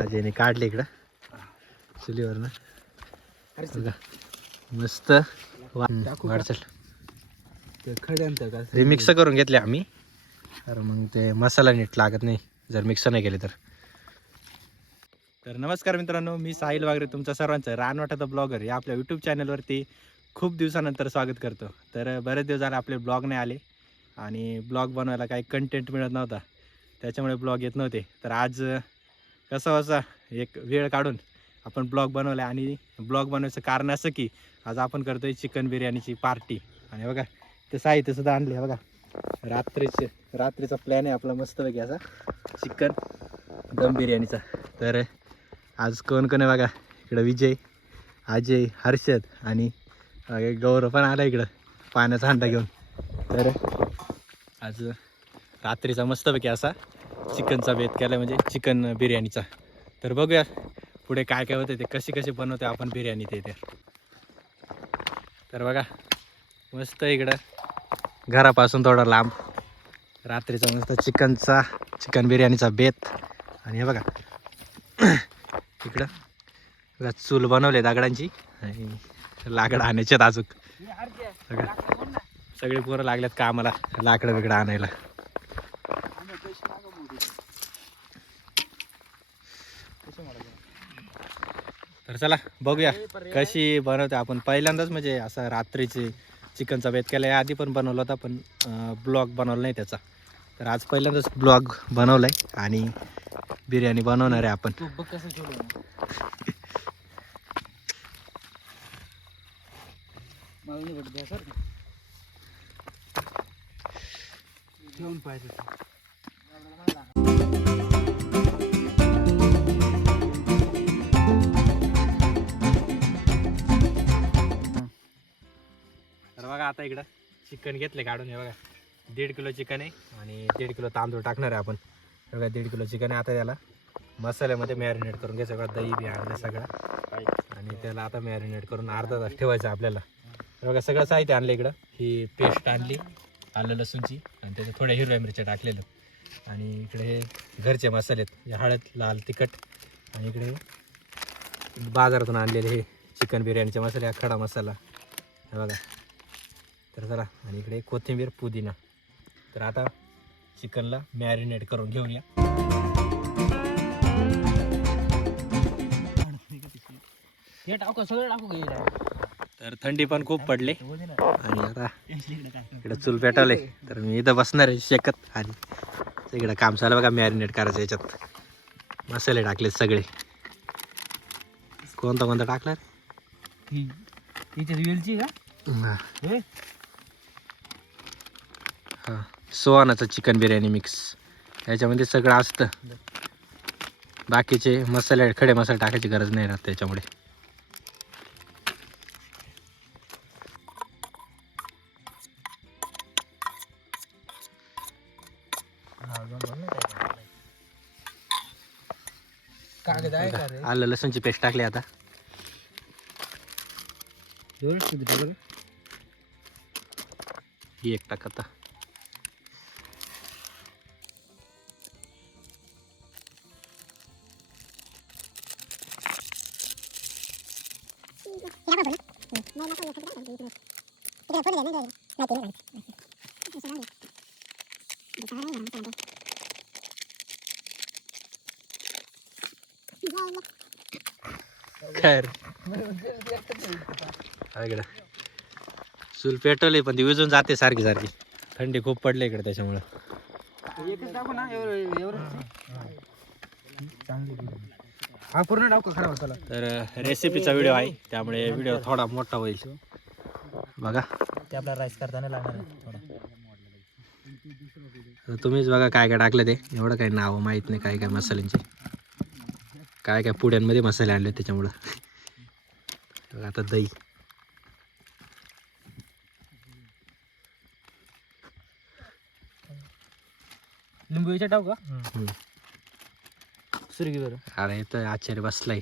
अजयने काढले इकडं. चुलीवरनं. बघा. मस्त. वाढचल हे मिक्स करून घेतले आम्ही. तर मग ते मसाला नीट लागत नाही. जर मिक्स नाही केले तर. तर नमस्कार मित्रांनो मी साहिल वागरे तुमचं सर्वांचं रानवाटाचा ब्लॉगर या आपल्या यूट्यूब चॅनलवरती खूप दिवसानंतर स्वागत करतो. तर बरेच दिवस झाले आपले ब्लॉग नाही आले आणि ब्लॉग बनवायला काही कंटेंट मिळत नव्हता. त्याच्यामुळे ब्लॉग येत नव्हते. तर आज कसं असं एक वेळ काढून आपण ब्लॉग बनवला आणि ब्लॉग बनवायचं कारण असं की आज आपण करतोय चिकन बिर्याणीची पार्टी. आणि बघा ते साहित्यसुद्धा आणले बघा. रात्रीचे रात्रीचा प्लॅन आहे आपला मस्तपैकी असा. चिकन दम बिर्याणीचा. तर आज कोण कोण आहे बघा? इकडं विजय अजय हर्षद आणि गौरव पण आला इकडं. पाण्याचा हंडा घेऊन. तर आज रात्रीचा मस्तपैकी असा. चिकनचा बेत केला म्हणजे चिकन बिर्याणीचा. तर बघूया पुढे काय काय होते ते कशी कशी बनवते आपण बिर्याणी ते तर बघा मस्त इकडं. घरापासून थोडा लांब. रात्रीचा मस्त चिकनचा चिकन बिर्याणीचा बेत. आणि हे बघा. इकडं. बघा चूल बनवले दगडांची. आणि लाकडं आणायचे अजून. बघा. सगळे पोरं लागल्यात का लाकडं बिकडं आणायला. चला बघूया कशी बनवते आपण. पहिल्यांदाच म्हणजे असं रात्रीची चिकनचा बेत केला. आधी पण बनवला होता पण ब्लॉग बनवला नाही त्याचा. तर आज पहिल्यांदाच ब्लॉग बनवला आहे आणि बिर्याणी बनवणार आहे आपण. कसं बघा आता इकडं चिकन घेतलं काढून हे बघा. दीड किलो चिकन आहे आणि दीड किलो तांदूळ टाकणार आहे आपण. बघा दीड किलो चिकन आहे आता त्याला. मसाल्यामध्ये मॅरिनेट करून घ्यायचं बघा दही बी आणलं सगळं. आणि त्याला आता मॅरिनेट करून अर्धा तास ठेवायचं आपल्याला. बघा सगळं साहित्य आणलं इकडं. ही पेस्ट आणली आलं लसूणची आणि त्याचं थोड्या हिरव्या मिरच्या टाकलेलं आणि इकडे हे घरचे मसाले आहेत. हळद लाल तिखट आणि इकडे बाजारातून आणलेले हे चिकन बिर्याणीचे मसाले खडा मसाला. बघा. तर चला आणि इकडे कोथिंबीर पुदिना. तर आता चिकनला मॅरिनेट करून घेऊन या हे टाकू सगळं टाकू तर थंडी पण खूप पडली. हे आणि आता इकडे चूल पेटवले तर मी इथं बसणार आहे शेकत. आणि इकडं काम चालू बघा मॅरिनेट करायचं याच्यात. मसाले टाकले सगळे. कोणता कोणता टाकला? ही वेलची का? हा सोहानाचं चिकन बिर्याणी मिक्स याच्यामध्ये सगळं असतं. बाकीचे मसाले खडे मसाले टाकायची गरज नाही राहत त्याच्यामुळे. आलं लसूणची पेस्ट टाकली आता. ही एक टाक आता. इकडं. चूल पेटवली पण ती विजून जाते सारखी सारखी. थंडी खूप पडली इकडे त्याच्यामुळं. हा पूर्ण टाकू खराब होता तर रेसिपीचा व्हिडिओ आहे त्यामुळे व्हिडिओ थोडा मोठा होईल. बघा. ते आपला राईस करताना लागणार आहे थोडा. तुम्हीच बघा काय काय टाकलं ते. एवढं काही नाव माहीत नाही काय काय मसाल्यांचे. काय काय पुड्यांमध्ये मसाले आणले त्याच्यामुळं. आता दही. याच्यात टाकू का? हम्म. सुरी घे बरं. अरे तर आचार्य बसलाय.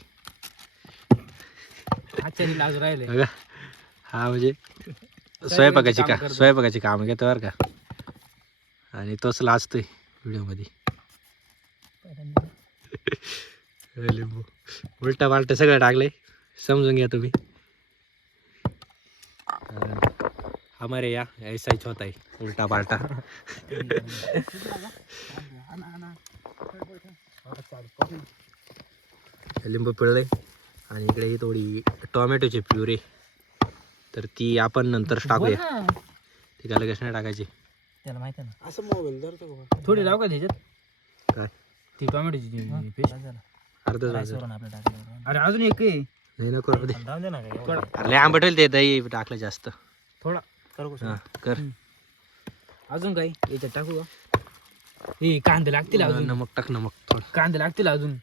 आचारी लाजू राहिले. बघा. हा म्हणजे स्वयंपाकाची का स्वयंपाकाची कामं घेतो बरं का. आणि तोच लाजतोय व्हिडिओमध्ये. लिंबू. उलटा पालटा सगळं टाकलंय. समजून घ्या तुम्ही अं, हमारे या ऐसा ही होता है उलटा पालटा लिंबू पिळलंय आणि इकडे ही थोडी टोमॅटोची प्युरे. तर ती आपण नंतर टाकूया. ती काय लगेच नाही टाकायची? त्याला माहिती आहे ना. असं मोबाईल धरतो का थोडी लाव का त्याच्यात? काय? ती टोमॅटोची पेस्ट. भाजून. अरे अजून एक आहे. नाही नको दे. आंबट होईल ते दही टाकलं जास्त. थोडा. हा कर. अजून काही? याच्यात टाकू का? हे कांदे लागतील अजून. नमक टाक नमक थोडं. कांदे लागतील अजून.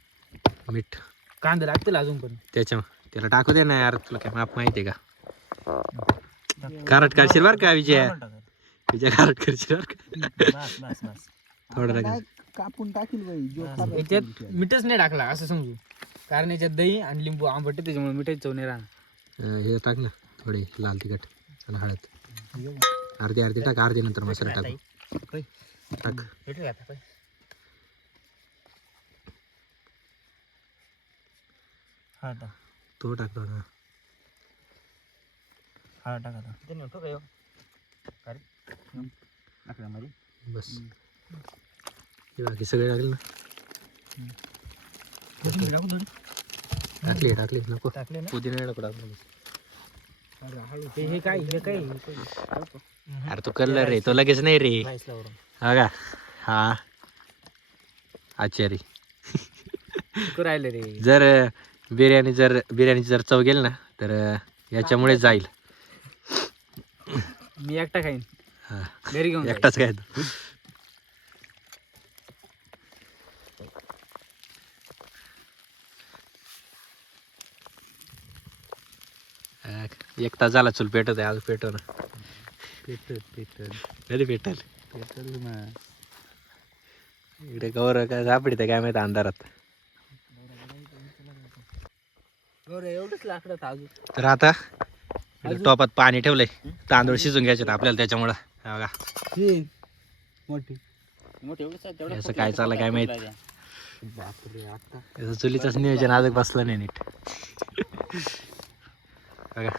मीठ. कांदे लागतील अजून पण. त्याच्या त्याला टाकू दे ना यार तुला काय माप माहिती आहे का? खारट करशील बरं का विजय? विजय खारट करशील बरं का? थोडं टाक कापून टाकील बाई जो खाल्ला याच्यात मीठच नाही टाकला असं समजू. कारण याच्यात दही आणि लिंबू आंबट आहे, त्याच्यामुळे मिठाची चव नाही राहणार. अं, हे टाक ना थोडे लाल तिखट आणि हळद. अर्धी अर्धी टाक अर्धी नंतर मसाला टाक. टाक. तो टाक थोडा बस. हे बाकी सगळे टाकले ना? टाकली टाकली नको. टाकले ना? पुदिना नको टाकू हे हे काय हे काय हे काय? अरे तो कलर रे तो लगेच नाही रे. हा का हा. आचारी. राहिले रे जर बिर्याणी जर बिर्याणीची जर चव गेली ना तर याच्यामुळे जाईल. मी एकटा खाईन. हा. घरी घेऊन. एकटाच काय एक तास झाला चूल पेटवत आहे आज पेटव ना कधी पेटल इकडे कवर काय सापडते काय माहिती अंधारात? बरं, एवढंच लाकडं अजून. तर आता टोपात पाणी ठेवलंय. तांदूळ शिजून घ्यायचे आपल्याला त्याच्यामुळं. हा बघा. हे मोठी. याचं काय चाललं काय माहीत? बापरे आता. याचं चुलीचंच नियोजन आजच बसलं नाही नीट. बघा.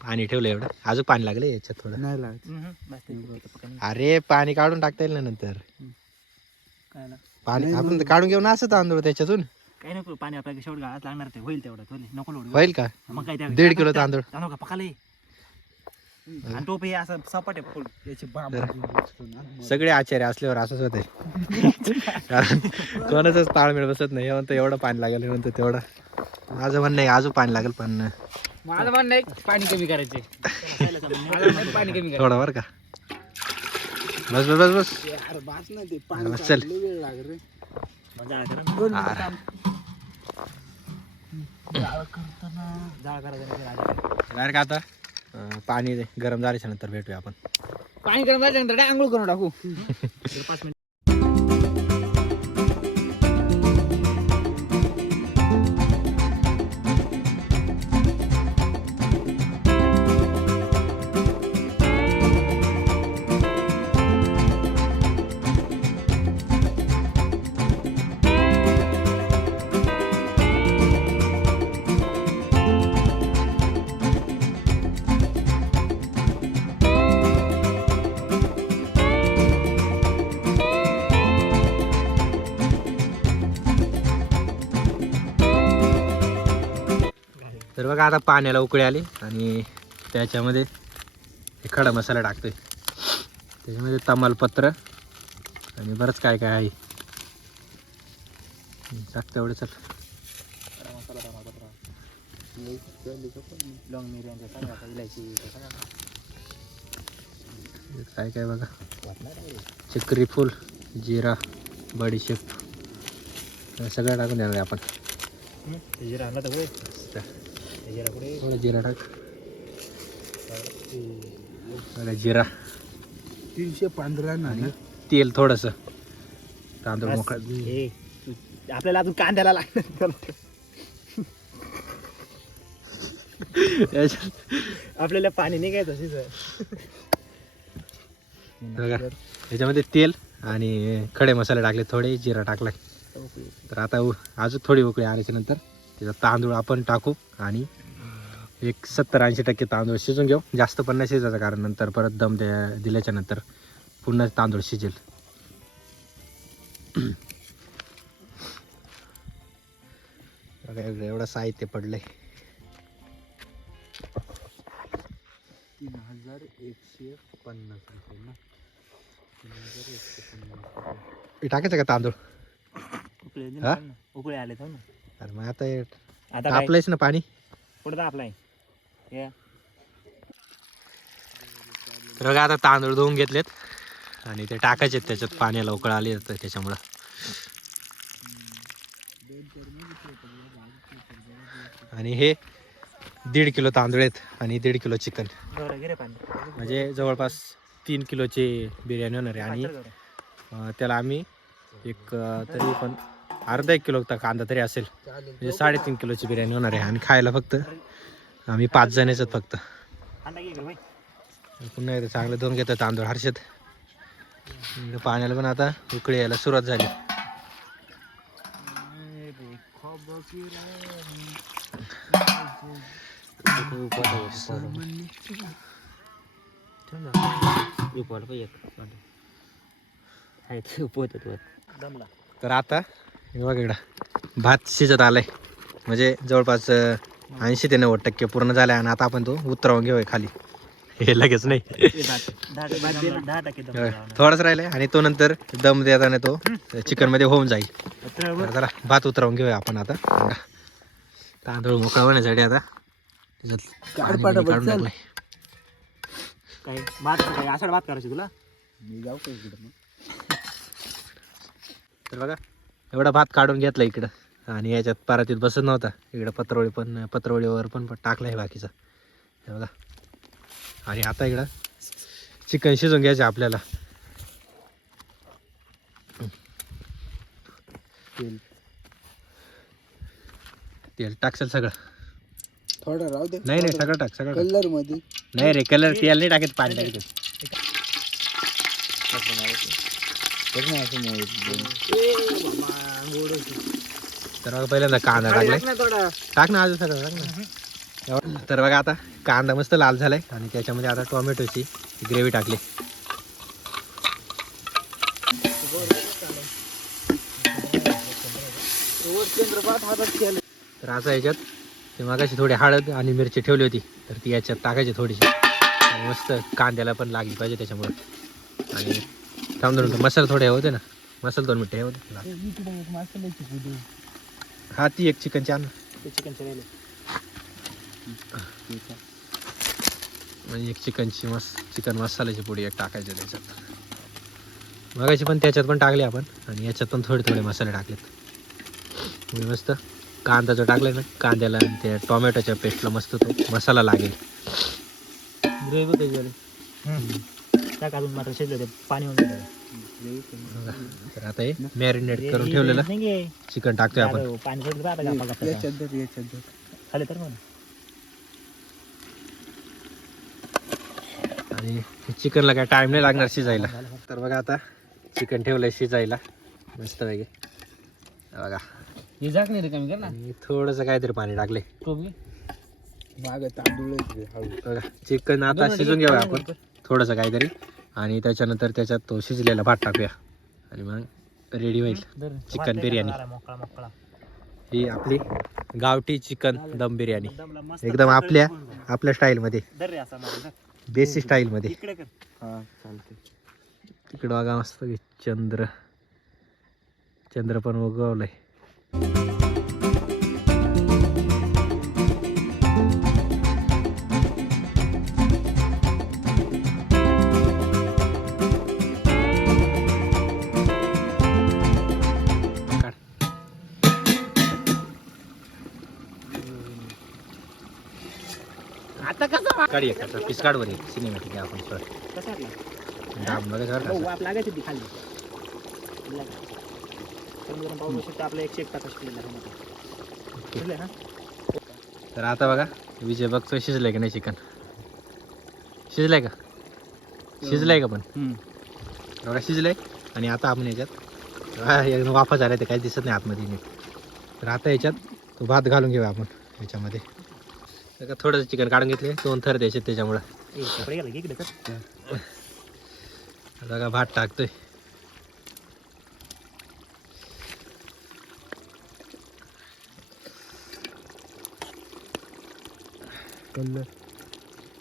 पाणी ठेवलं एवढं. अजून पाणी लागलं याच्यात थोडं. नाही लागत. अरे पाणी काढून टाकता येईल ना नंतर. पाणी आपण तर काढून घेऊ ना असं तांदूळ त्याच्यातून? काही नको पाणी आपल्याला शेवट गाळात लागणार ते. होईल तेवढं होईल. नको लोड होईल का? मग काय त्या दीड किलो तांदूळ. तांदूळ का पकाले आणि टोप असं सपाट आहे फुल याची बाम सगळे आचार्य असल्यावर असंच होते कारण कोणाचंच ताळमेळ बसत नाही. म्हणतं एवढं पाणी लागेल हे म्हणतं तेवढं. माझं म्हणणं आहे अजून पाणी लागेल पण माझं म्हणणं आहे पाणी कमी करायचे पाणी कमी थोडं बरं का? बस बस बस बस. बास नाही ते पाणी चल. वेळ लागेल रे. करायचे अरे, जाळ करायचं का आता? अं, पाणी गरम झाल्याच्यानंतर भेटूया आपण. पाणी गरम झाल्यानंतर आंघोळ करून टाकू. पाच मिनिट तर बघा आता पाण्याला उकळी आली आणि त्याच्यामध्ये हे खडा मसाला टाकतोय. त्याच्यामध्ये तमालपत्र आणि बरंच काय काय आहे. टाकतं एवढं चल. काय काय बघा. चिकरी फूल जिरा बडीशेप सगळं टाकून देणार आपण. जिरा आणला तर थोडं जिरा टाक बघा जिरा तीनशे पंधरा ना? आणि तेल थोडंसं. तांदूळ मोकळा. हे आपल्याला अजून कांद्याला लागणार याच्यात आपल्याला पाणी नाही घ्यायचं शिजत बघा याच्यामध्ये तेल आणि खडे मसाले टाकले थोडे जिरा टाकलाय. तर आता उ- अजून थोडी उकळी आल्याच्यानंतर. त्याच्यात तांदूळ आपण टाकू आणि एक सत्तर ऐंशी टक्के तांदूळ शिजून घेऊ. जास्त पण नाही शिजायचं कारण नंतर परत दम द्या दिल्याच्या नंतर पुन्हा तांदूळ शिजेल. एवढं साहित्य पडलंय. तीन हजार एकशे पन्नास रुपये ना. तीन हजार एकशे पन्नास रुपये. हे टाकायचं का तांदूळ? उकळे आले तर ना. अरे मग आता हे आता काय? तापलंयच ना पाणी? पुढे आपलाय हे. तर बघा आता तांदूळ धुवून घेतलेत. आणि ते टाकायचे त्याच्यात पाण्याला उकळ आली तर त्याच्यामुळं. आणि हे दीड किलो तांदूळ आहेत आणि दीड किलो चिकन. पाणी. म्हणजे जवळपास तीन किलोची बिर्याणी होणार आहे. आणि. अं, त्याला आम्ही एक अं, तरी पण अर्धा एक किलो कांदा तरी असेल. म्हणजे साडेतीन किलोची बिर्याणी होणार आहे आणि खायला फक्त आम्ही पाच जणच आहेत फक्त. पुन्हा एकदा चांगलं धुवून घेतो तांदूळ हर्षद. पाण्याला पण आता उकळी यायला सुरुवात झाली. तर आता हे बघ इकडं. भात शिजत आलाय. म्हणजे जवळपास ऐंशी ते नव्वद टक्के पूर्ण झालाय आणि आता आपण तो उतरवून घेऊया खाली. हे लगेच नाही. थोडाच राहिलाय आणि तो नंतर दम देताना तो चिकनमध्ये होऊन जाईल. जरा भात उतरवून घेऊया आपण आता. तांदूळ मोकळा होण्यासाठी आता. काढून टाकलंय. काय भात काय आषाढ भात करायची तुला? मी जाऊ तर बघा एवढा भात काढून घेतला इकडं. आणि याच्यात परातीत बसत नव्हता. इकडं पत्रवळी पण पत्रवळीवर पण टाकला आहे बाकीचा. हे बघा. आणि आता इकडं चिकन शिजून घ्यायचं आपल्याला. तेल. तेल टाकसेल सगळं. थोडं राहू दे. नाही नाही सगळं टाक सगळं. कलरमध्ये नाही रे कलर तेल नाही टाकत पाणी टाकत. बघ ना असं नाही तर बघा पहिल्यांदा कांदा टाकलाय. थोडा. टाक ना अजून सगळं टाक ना. तर बघा आता कांदा मस्त लाल झालाय आणि त्याच्यामध्ये आता टोमॅटोची ग्रेव्ही टाकली. तर आता याच्यात ते मागाशी थोडी हळद आणि मिरची ठेवली होती तर ती याच्यात टाकायची थोडीशी. मस्त कांद्याला पण लागली पाहिजे त्याच्यामुळे. आणि थांब दोन. मसाला थोडे होते ना. मसाला दोन मिनटं हे होते हा ती एक चिकनची आण. ना. ते चिकनचे राहिले. म्हणजे एक चिकनची मस चिकन मसाल्याची पुडी एक टाकायची त्याच्यात मगाशी पण त्याच्यात पण टाकले आपण. आणि याच्यात पण थोडे थोडे मसाले टाकलेत. मस्त. कांदा जो टाकलाय ना कांद्याला आणि त्या टोमॅटोच्या पेस्टला मस्त तो मसाला लागेल. ग्रेव्ही त्या काढून मात्र शिजले ते पाणी होऊन गेलं बघा. तर आता हे मॅरिनेट करून ठेवलेलं. चिकन टाकतोय आपण. पाणी सोडलं तर आता गप्पा गप्पा याच्यात धर याच्यात धर खाली तर आणि चिकनला काय टाइम नाही लागणार शिजायला. तर बघा आता चिकन ठेवलंय शिजायला. मस्त पैकी. बघा. हे जाग नाही रे कमी कर ना. आणि थोडंसं काहीतरी पाणी टाकले टोपी माग तांदूळ आहेत रे, हळू. बघा चिकन आता शिजून घेऊया आपण. थोडंसं काहीतरी. आणि त्याच्यानंतर त्याच्यात तो शिजलेला भात टाकूया. आणि मग रेडी होईल चिकन बिर्याणी. ही आपली गावठी चिकन दम बिर्याणी. एकदम आपल्या आपल्या स्टाईलमध्ये. देसी स्टाईलमध्ये. तिकडं बघा मस्त चंद्र. चंद्र पण उगवलंय. एक आता पीस काढ बरी सिनेमॅटिक आपण सर? डाम बघा सर. वाफ लागायची ती खाली. तर आपलं एकशे एक टाका शिकलेला आहे मोठा. शिजलंय ना? तर आता बघा विजय बघतोय शिजलंय का नाही चिकन? शिजलंय का? शिजलंय का पण? बघा शिजलंय. आणि आता आपण याच्यात वाफा झाला ते काही दिसत नाही आतमध्ये नीट. तर आता याच्यात तो भात घालून घेऊया आपण याच्यामध्ये. का थोडंसं चिकन काढून घेतले. दोन थर द्यायचे त्याच्यामुळं. आता का भात टाकतोय.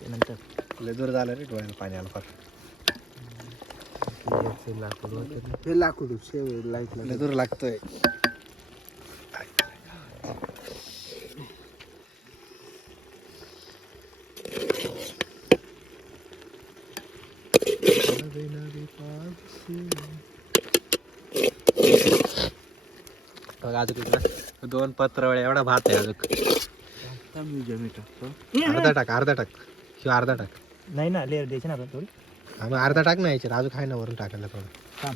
नंतर लय झालं रे डोळ्याला पाणी आलं फार. हे लाकूड शेव लाइट दूर लागतोय. बघा अजून इकडं. दोन पत्रवळे एवढा भात आहे अजून. मी टाकतो. अर्धा टाक अर्धा टाक. किंवा अर्धा टाक. नाही ना लेअर द्यायची ना आपण थोडी. हा, मग अर्धा टाक ना याच्यात. अजून खाय ना वरून टाकायला थोडं. थांब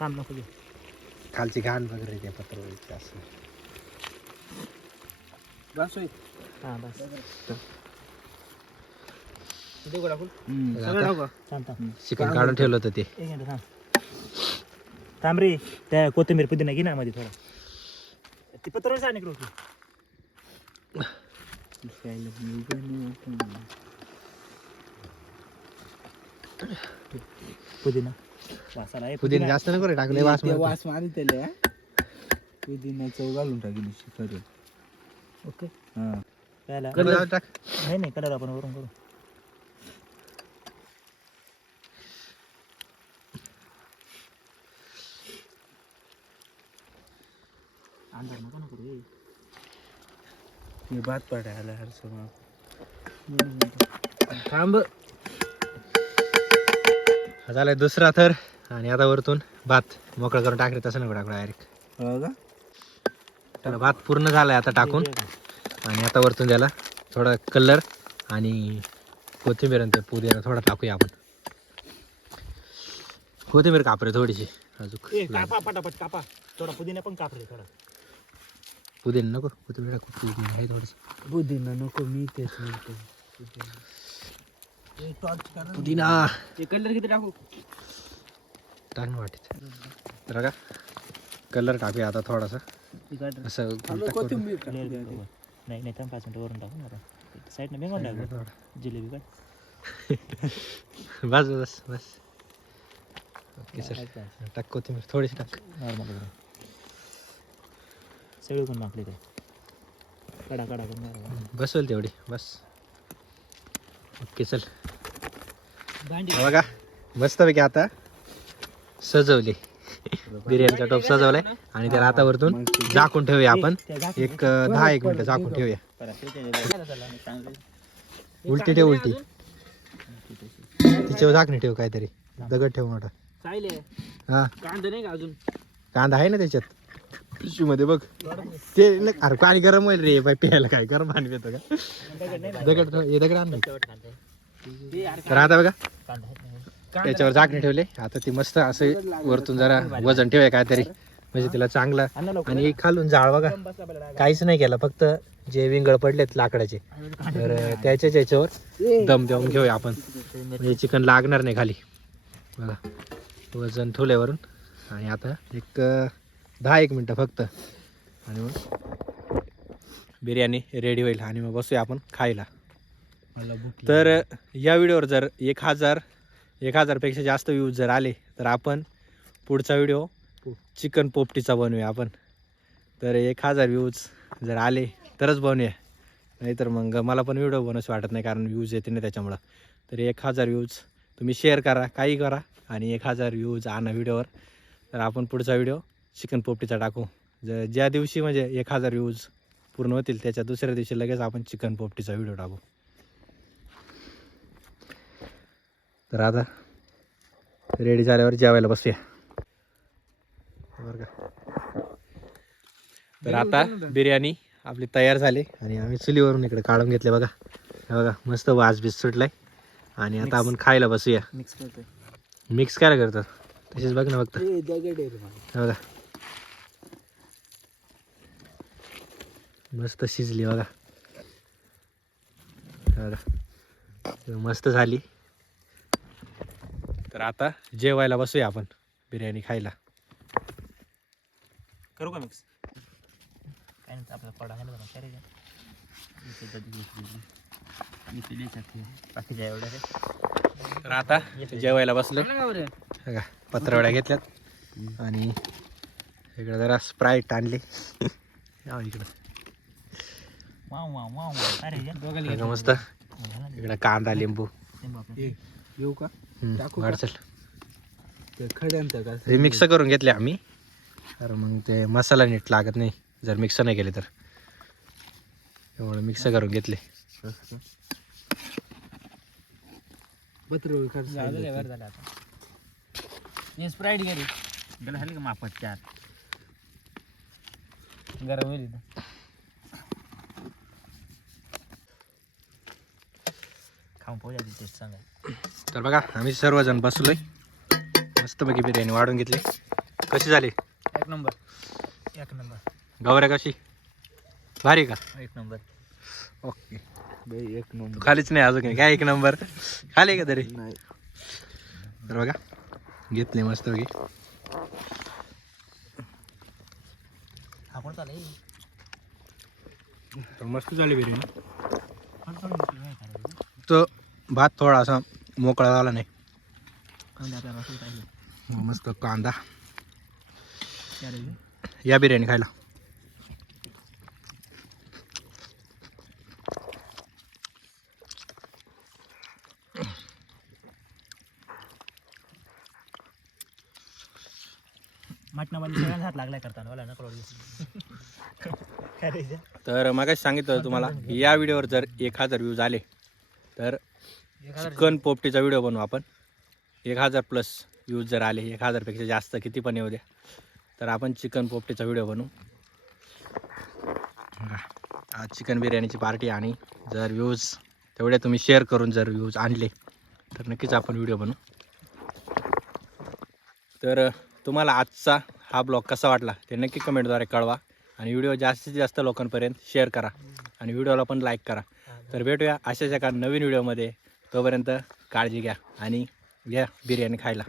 थांब नको देऊ. खालची घाण वगैरे त्या पत्रवळीची असं. बस. हा बस. हम्म. आता सगळं टाकू का? थांब थांब. चिकन काढून ठेवलं होतं ते. एक मिनिट थांब. थांब रे त्या कोथिंबीर पुदिना घे ना मध्ये थोडा. ती पत्र सांग इकडं. पुदिना. वासाला आहे पुदिना जास्त नको रे टाकले वास ते मारतो. वास मारी त्याला? पुदिना चव घालून टाकली शिकारी ओके. हा. प्यायला नाही नाही कलर आपण वरून करू अंधार नका ना करू ए. हे भात पडायला हर थांब. हा झालाय दुसरा थर आणि आता वरतून भात मोकळं करून टाकले तसं नको टाकू डायरेक्ट हो का? त्याला भात पूर्ण झालाय आता टाकून. आणि आता वरतून त्याला थोडा कलर आणि कोथिंबीर आणि ते पुदिना थोडा टाकूया आपण. कोथिंबीर कापरे थोडीशी. अजून कापा पटापट कापा. थोडा पुदिना पण काप रे थोडा. पुदिना नको टाकू पुदिना आहे थोडीशी पुदिना नको मी तेच म्हणतो पुदिना. ते कलर किती टाकू? टाक ना वाटीत. का कलर टाकूया आता थोडासा. असं. नाही नाही थांब पाच मिनिटं वरून टाकू ना आता. साईडने बेंगून टाकू. थोडा. जिलेबी काय बस बस बस. Okay sir. टाक कोथिंबीर थोडीशी टाक. नॉर्मल सगळी कोण मागली ते कडा कडा करून. बसवेल तेवढी बस. ओके चल. भांडी. हा बघा मस्तपैकी आता सजवली. बिर्याणीचा टोप सजवलाय आणि त्याला आता वरतून झाकून ठेवूया आपण. एक दहा एक मिनिटं झाकून ठेवूया. उलटी ठेव उलटी. तिच्यावर झाकणी ठेव काहीतरी. दगड ठेव मोठा. हा. कांदा नाही का अजून? कांदा आहे ना त्याच्यात? पिशवी मध्ये बघ. ते नाही अरे पाणी गरम होईल रे बाई प्यायला काय? गरम पाणी पितो का? दगड हे दगड आण तर आता बघा. त्याच्यावर झाकणे ठेवले. आता ती मस्त असं वरतून जरा वजन ठेवूया काहीतरी. म्हणजे तिला चांगला. आणि खालून जाळ बघा. काहीच नाही केलं फक्त जे विंगळ पडलेत लाकडाचे. तर त्याच्याच याच्यावर दम देऊन घेऊया आपण. म्हणजे चिकन लागणार नाही खाली. बघा. वजन ठेवल्यावरून आणि आता एक दहा एक मिनटं फक्त. आणि मग बिर्याणी रेडी होईल आणि मग बसूया आपण खायला. तर या व्हिडिओवर जर एक हजार एक हजारपेक्षा जास्त व्ह्यूज जर आले तर आपण पुढचा व्हिडिओ चिकन पोपटीचा बनवूया आपण. तर एक हजार व्ह्यूज जर आले तरच बनवूया. नाहीतर मग मला पण व्हिडिओ बनवूच वाटत नाही कारण व्ह्यूज येते नाही त्याच्यामुळं. तर एक हजार व्ह्यूज तुम्ही शेअर करा काही करा आणि एक हजार व्ह्यूज आणा व्हिडिओवर. तर आपण पुढचा व्हिडिओ चिकन पोपटीचा टाकू. ज ज्या दिवशी म्हणजे एक हजार व्ह्यूज पूर्ण होतील त्याच्या दुसऱ्या दिवशी लगेच आपण चिकन पोपटीचा व्हिडिओ टाकू. तर आता रेडी झाल्यावर जेवायला बसूया. बरं का? तर आता बिर्याणी आपली तयार झाली आणि आम्ही चुलीवरून इकडे काढून घेतले बघा. हे बघा मस्त वास बीस सुटलाय. आणि आता आपण खायला बसूया. मिक्स काय करतात तशीच बघ ना फक्त. हे बघा. मस्त शिजली बघा. बघा मस्त झाली. तर आता जेवायला बसूया आपण बिर्याणी खायला. करू का मिक्स काय नाही आपला पडा आहे ना काय? बाकीच्या एवढ्या. तर आता जेवायला बसलो. बघा पत्रवड्या घेतल्यात. आणि इकडं जरा स्प्राईट आणली. इकडं वाव, वाव, वाव, वाव. काय रे हे? बघा मस्त. इकडं कांदा लिंबू. येऊ का? का? हे मिक्स करून घेतले आम्ही. तर मग ते मसाला नीट लागत नाही. जर मिक्स नाही केले तर. त्यामुळे मिक्स करून घेतले. हे स्प्राईट. त्याला झाली का मापात चार गरम होईल इथं. खाऊन पाहूया ती टेस्ट सांगा तर बघा आम्ही सर्वजण बसलोय. मस्तपैकी बिर्याणी वाढून घेतली. कशी झाली? एक नंबर. एक नंबर. गवऱ्या कशी? भारी का? एक नंबर. ओके. बाई एक नंबर. खालीच नाही अजून काय एक नंबर? खाली का तरी? नाही. तर बघा घेतले मस्तपैकी. हा कोण चालू आहे? तर मस्त झाली बिर्याणी. कोण भात थोडासा मोकळा झाला नाही मस्त कांदा? या बिर्याणी खायला? तर मग सांगितलं तुम्हाला या व्हिडिओवर जर एक हजार व्ह्यूज आले तर चिकन पोपटीचा व्हिडिओ बनवू आपण. एक हजार प्लस व्ह्यूज जर आले एक हजारपेक्षा जास्त किती पण येऊ द्या. तर आपण चिकन पोपटीचा व्हिडिओ बनवू. आज चिकन बिर्याणीची पार्टी आणि जर व्ह्यूज तेवढे तुम्ही शेअर करून जर व्ह्यूज आणले तर नक्कीच आपण व्हिडिओ बनवू. तर तुम्हाला आजचा हा ब्लॉग कसा वाटला ते नक्की कमेंटद्वारे कळवा. आणि व्हिडिओ जास्तीत जास्त लोकांपर्यंत शेअर करा. आणि व्हिडिओला पण लाईक करा. तर भेटूया अशाच एका नवीन व्हिडिओमध्ये तोपर्यंत काळजी घ्या आणि घ्या बिर्याणी खायला.